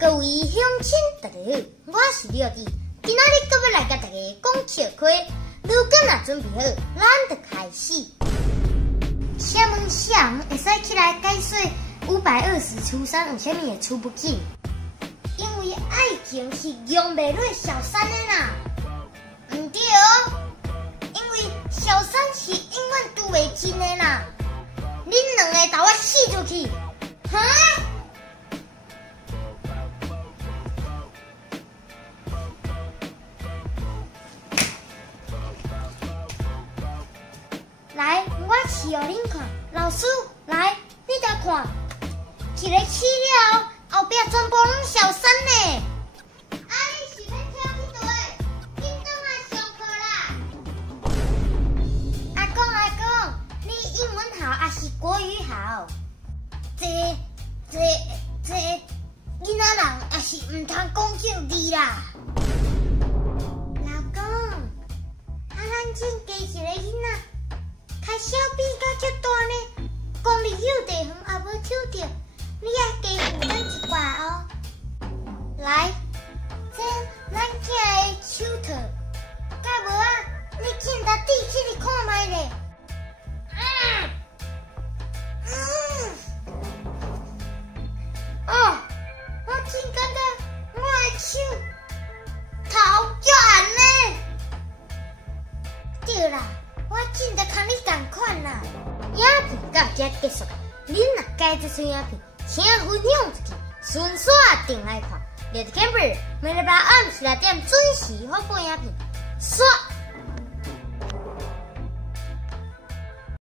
各位乡亲，大家好，我是廖弟，今仔日搁要来甲大家讲笑话。如果若准备好，咱就开始。请问啥会使起来解说520除3有啥物会出不紧？因为爱情是用袂落小三的啦。唔对哦，因为小三是永远拄袂紧的啦。恁两个把我死出去，哈！来，我试互恁看。老师，来，你甲看，一个死了后壁全部拢小三呢。啊，你是要跳去倒诶？紧倒来上课啦！阿公，你英文好还是国语好？这囡仔人也是唔通讲这字啦。老公，咱先加一个囡仔。开小比甲足大呢，公里有地方也无抽到，你也加付咱一挂哦。来，这咱囝的手套，甲无啊？你紧搭底起来看卖咧。我真感觉我的手头足红呢。对啦。我真着甲你同款啦！影片到这结束，恁若喜欢这影片，请分享出去，顺续订来看。Let's Camper， 每礼拜暗时6点准时发布影片，刷。